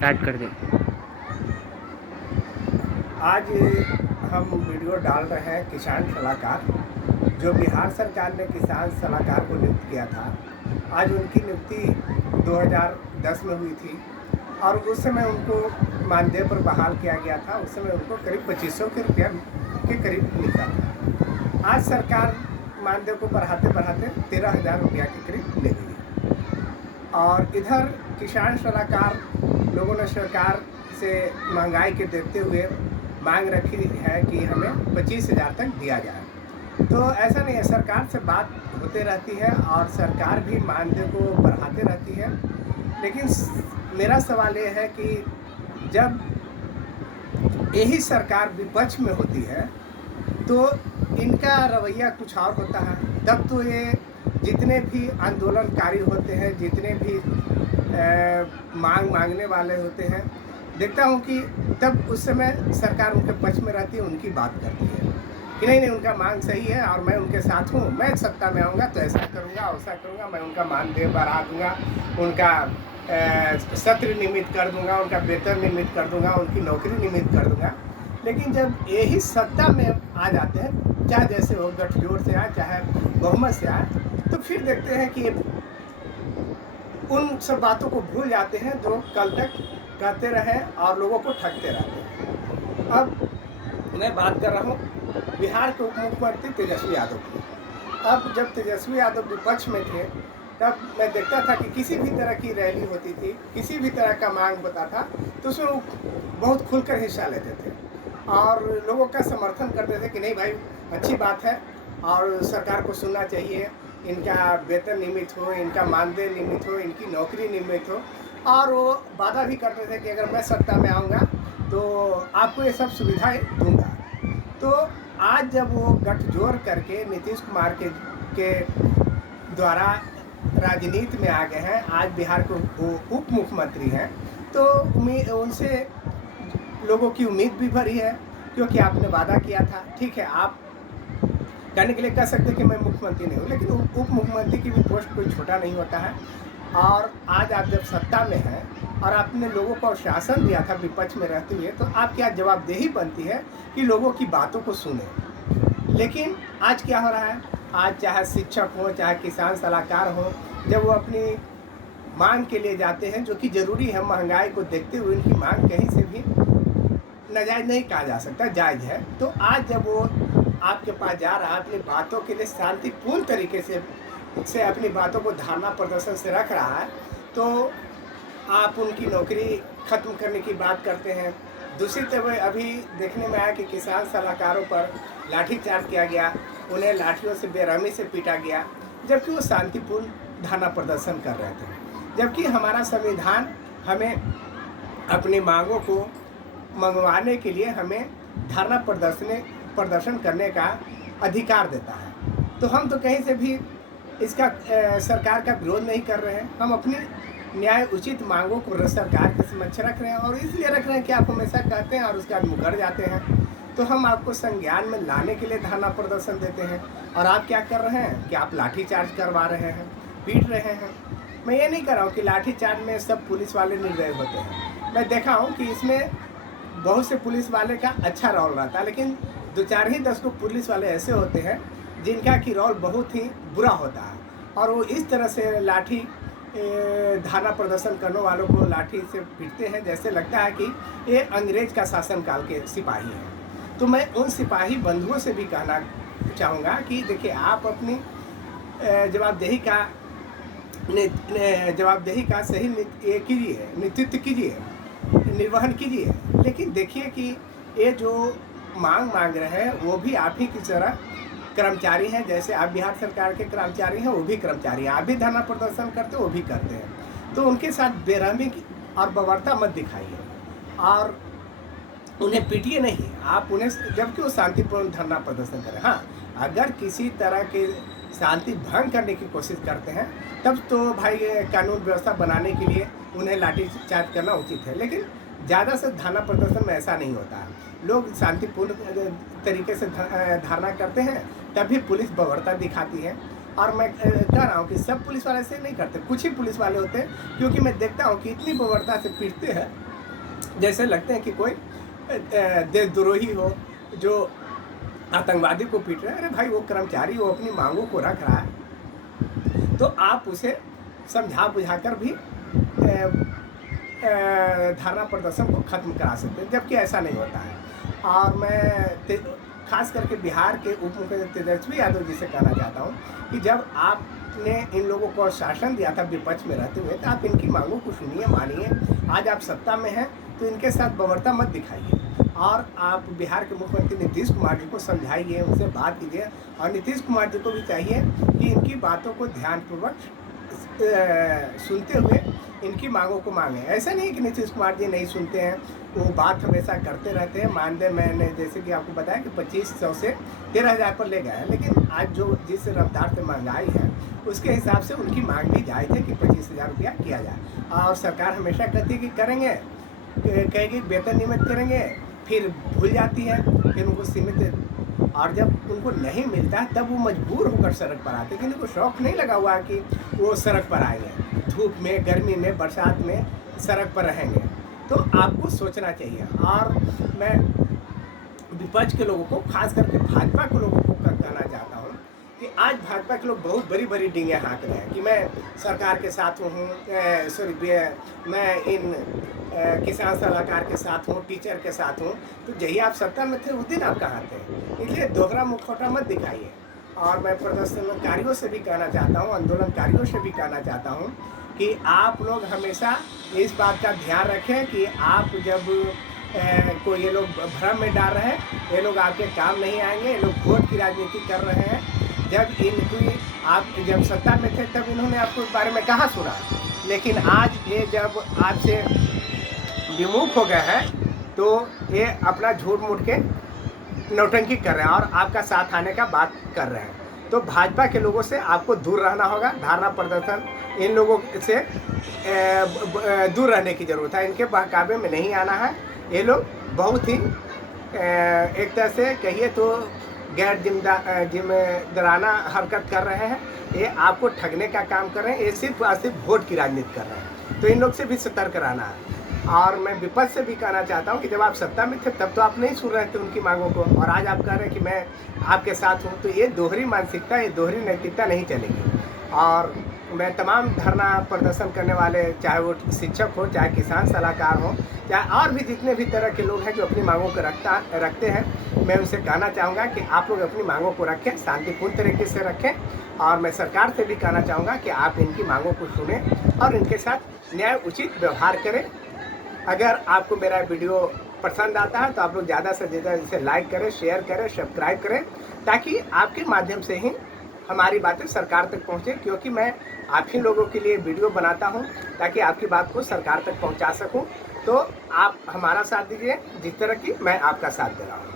Start कर दे। आज हम वीडियो डाल रहे हैं किसान सलाहकार, जो बिहार सरकार ने किसान सलाहकार को नियुक्त किया था। आज उनकी नियुक्ति 2010 में हुई थी और उस समय उनको मानदेय पर बहाल किया गया था। उस समय उनको करीब 2500 के रुपया के करीब मिलता था। आज सरकार मानदेय को बढ़ाते बढ़ाते 13,000 रुपया के करीब ले गई। और इधर किसान सलाहकार लोगों ने सरकार से महंगाई के देखते हुए मांग रखी है कि हमें 25,000 तक दिया जाए। तो ऐसा नहीं है, सरकार से बात होते रहती है और सरकार भी मानदेय को बढ़ाते रहती है। लेकिन मेरा सवाल ये है कि जब यही सरकार विपक्ष में होती है तो इनका रवैया कुछ और होता है। तब तो ये जितने भी आंदोलनकारी होते हैं, जितने भी मांगने वाले होते हैं, देखता हूँ कि तब उस समय सरकार उनके पक्ष में रहती है, उनकी बात करती है कि नहीं उनका मांग सही है और मैं उनके साथ हूँ, मैं सत्ता में आऊँगा तो ऐसा करूँगा वैसा करूँगा, मैं उनका मानदेय बढ़ा दूँगा, उनका सत्र नियमित कर दूँगा, उनका वेतन नियमित कर दूँगा, उनकी नौकरी नियमित कर दूँगा। लेकिन जब यही सत्ता में आ जाते हैं, चाहे जैसे हो, गठजोड़ से आए चाहे बहुमत से आए, तो फिर देखते हैं कि उन सब बातों को भूल जाते हैं जो कल तक कहते रहे और लोगों को ठगते रहते हैं। अब मैं बात कर रहा हूँ बिहार के उप मुख्यमंत्री तेजस्वी यादव की। अब जब तेजस्वी यादव विपक्ष में थे तब मैं देखता था कि किसी भी तरह की रैली होती थी, किसी भी तरह का मांग होता था तो उसमें वो बहुत खुलकर हिस्सा लेते थे और लोगों का समर्थन करते थे कि नहीं भाई अच्छी बात है और सरकार को सुनना चाहिए, इनका वेतन नियमित हो, इनका मानदेय नियमित हो, इनकी नौकरी नियमित हो। और वो वादा भी करते थे कि अगर मैं सत्ता में आऊँगा तो आपको ये सब सुविधाएं दूंगा। तो आज जब वो गठजोड़ करके नीतीश कुमार के द्वारा राजनीति में आ गए हैं, आज बिहार के उप मुख्यमंत्री हैं, तो उनसे लोगों की उम्मीद भी भरी है क्योंकि आपने वादा किया था। ठीक है, आप कहने के लिए कह सकते कि मैं मुख्यमंत्री नहीं हूँ, लेकिन उप मुख्यमंत्री की भी पोस्ट कोई छोटा नहीं होता है। और आज आप जब सत्ता में हैं और आपने लोगों को शासन दिया था विपक्ष में रहते हुए, तो आपकी आज जवाबदेही बनती है कि लोगों की बातों को सुने। लेकिन आज क्या हो रहा है, आज चाहे शिक्षक हो चाहे किसान सलाहकार हो, जब वो अपनी मांग के लिए जाते हैं जो कि ज़रूरी है, महंगाई को देखते हुए उनकी मांग कहीं से भी नाजायज़ नहीं कहा जा सकता, जायज़ है। तो आज जब वो आपके पास जा रहा है, अपनी बातों के लिए शांतिपूर्ण तरीके से अपनी बातों को धारणा प्रदर्शन से रख रहा है, तो आप उनकी नौकरी ख़त्म करने की बात करते हैं। दूसरी तरफ अभी देखने में आया कि किसान सलाहकारों पर लाठीचार्ज किया गया, उन्हें लाठियों से बेरहमी से पीटा गया, जबकि वो शांतिपूर्ण धरना प्रदर्शन कर रहे थे। जबकि हमारा संविधान हमें अपनी मांगों को मंगवाने के लिए हमें धरना प्रदर्शन करने का अधिकार देता है। तो हम तो कहीं से भी इसका सरकार का विरोध नहीं कर रहे हैं, हम अपनी न्याय उचित मांगों को सरकार के समक्ष रख रहे हैं और इसलिए रख रहे हैं कि आप हमेशा कहते हैं और उसके बाद मुकर जाते हैं। तो हम आपको संज्ञान में लाने के लिए धरना प्रदर्शन देते हैं और आप क्या कर रहे हैं कि आप लाठीचार्ज करवा रहे हैं, पीट रहे हैं। मैं ये नहीं कर रहा हूँ कि लाठीचार्ज में सब पुलिस वाले निर्दयी होते हैं। मैं देखा हूँ कि इसमें बहुत से पुलिस वाले का अच्छा रोल रहता है, लेकिन 2-4 ही 10 को पुलिस वाले ऐसे होते हैं जिनका की रोल बहुत ही बुरा होता है और वो इस तरह से लाठी धरना प्रदर्शन करने वालों को लाठी से पीटते हैं जैसे लगता है कि ये अंग्रेज का शासनकाल के सिपाही हैं। तो मैं उन सिपाही बंधुओं से भी कहना चाहूँगा कि देखिए, आप अपनी जवाबदेही का सही कीजिए, नेतृत्व कीजिए, निर्वहन कीजिए। लेकिन देखिए कि ये जो मांग रहे हैं वो भी आप ही की तरह कर्मचारी हैं, जैसे आप बिहार सरकार के कर्मचारी हैं, वो भी कर्मचारी हैं, आप भी धरना प्रदर्शन करते हैं, वो भी करते हैं। तो उनके साथ बेरहमी और बर्बरता मत दिखाइए और उन्हें पीटिए नहीं, आप उन्हें, जबकि वो शांतिपूर्ण धरना प्रदर्शन करें। हाँ, अगर किसी तरह के शांति भंग करने की कोशिश करते हैं तब तो भाई कानून व्यवस्था बनाने के लिए उन्हें लाठीचार्ज करना उचित है, लेकिन ज़्यादा से धरना प्रदर्शन में ऐसा नहीं होता है। लोग शांतिपूर्ण तरीके से धरना करते हैं, तभी पुलिस बर्बरता दिखाती है। और मैं कह रहा हूँ कि सब पुलिस वाले ऐसे नहीं करते, कुछ ही पुलिस वाले होते हैं, क्योंकि मैं देखता हूँ कि इतनी बर्बरता से पीटते हैं जैसे लगते हैं कि कोई देशद्रोही हो जो आतंकवादी को पीट रहा है। अरे भाई, वो कर्मचारी वो अपनी मांगों को रख रहा है, तो आप उसे समझा बुझाकर भी धरना प्रदर्शन को ख़त्म करा सकते हैं, जबकि ऐसा नहीं होता है। और मैं खास करके बिहार के उप मुख्यमंत्री तेजस्वी यादव जी से कहना चाहता हूँ कि जब आपने इन लोगों को शासन दिया था विपक्ष में रहते हुए, तो आप इनकी मांगों को सुनिए, मानिए। आज आप सत्ता में हैं तो इनके साथ बर्बरता मत दिखाइए, और आप बिहार के मुख्यमंत्री नीतीश कुमार जी को समझाइए, उनसे बात कीजिए। और नीतीश कुमार जी को भी चाहिए कि इनकी बातों को ध्यानपूर्वक सुनते हुए इनकी मांगों को मांगे। ऐसा नहीं कि नीतीश कुमार जी नहीं सुनते हैं, वो बात हमेशा करते रहते हैं। मानदेय मैंने जैसे कि आपको बताया कि 2500 से 13,000 पर ले गया है, लेकिन आज जो जिस रफ्तार से महंगाई है उसके हिसाब से उनकी मांग भी जायज़ है कि 25,000 रुपया किया जाए। और सरकार हमेशा कहती है कि करेंगे, कहेगी वेतन नियमित करेंगे, फिर भूल जाती है, फिर उनको सीमित, और जब उनको नहीं मिलता है तब वो मजबूर होकर सड़क पर आते हैं। कि उनको शौक नहीं लगा हुआ कि वो सड़क पर आएंगे, धूप में, गर्मी में, बरसात में सड़क पर रहेंगे। तो आपको सोचना चाहिए। और मैं विपक्ष के लोगों को, खास करके भाजपा के लोगों को कहना चाहता हूँ कि आज भाजपा के लोग बहुत बड़ी बड़ी डींगे हाँक रहे हैं कि मैं सरकार के साथ हूँ, मैं इन किसान सलाहकार के साथ हूँ, टीचर के साथ हूँ। तो यही आप सत्ता में थे उस दिन आप कहाँ थे? इसलिए दोहरा मुखौटा मत दिखाइए। और मैं प्रदर्शनकारियों से भी कहना चाहता हूँ, आंदोलनकारियों से भी कहना चाहता हूँ कि आप लोग हमेशा इस बात का ध्यान रखें कि आप जब को ये लोग भ्रम में डाल रहे हैं, ये लोग आपके काम नहीं आएंगे, ये लोग वोट की राजनीति कर रहे हैं। जब इनकी आप जब सत्ता में थे तब इन्होंने आपको इस बारे में कहाँ सुना, लेकिन आज ये जब आपसे विमुख हो गया है तो ये अपना झूठ मूठ के नौटंकी कर रहे हैं और आपका साथ आने का बात कर रहे हैं। तो भाजपा के लोगों से आपको दूर रहना होगा। धरना प्रदर्शन इन लोगों से दूर रहने की ज़रूरत है, इनके बहकावे में नहीं आना है। ये लोग बहुत ही एक तरह से कहिए तो गैर जिम्मेदाराना हरकत कर रहे हैं। ये आपको ठगने का काम कर रहे हैं, ये सिर्फ और सिर्फ वोट की राजनीति कर रहे हैं। तो इन लोग से भी सतर्क रहना है। और मैं विपक्ष से भी कहना चाहता हूँ कि जब आप सत्ता में थे तब तो आप नहीं सुन रहे थे उनकी मांगों को, और आज आप कह रहे हैं कि मैं आपके साथ हूँ। तो ये दोहरी मानसिकता, ये दोहरी नैतिकता नहीं चलेगी। और मैं तमाम धरना प्रदर्शन करने वाले, चाहे वो शिक्षक हो, चाहे किसान सलाहकार हो, चाहे और भी जितने भी तरह के लोग हैं जो अपनी मांगों को रखते हैं, मैं उनसे कहना चाहूँगा कि आप लोग अपनी मांगों को रखें, शांतिपूर्ण तरीके से रखें। और मैं सरकार से भी कहना चाहूँगा कि आप इनकी मांगों को सुनें और इनके साथ न्याय उचित व्यवहार करें। अगर आपको मेरा वीडियो पसंद आता है तो आप लोग ज़्यादा से ज़्यादा इसे लाइक करें, शेयर करें, सब्सक्राइब करें, ताकि आपके माध्यम से ही हमारी बातें सरकार तक पहुँचे। क्योंकि मैं आप ही लोगों के लिए वीडियो बनाता हूँ ताकि आपकी बात को सरकार तक पहुँचा सकूँ। तो आप हमारा साथ दीजिए जिस तरह की मैं आपका साथ दे रहा हूँ।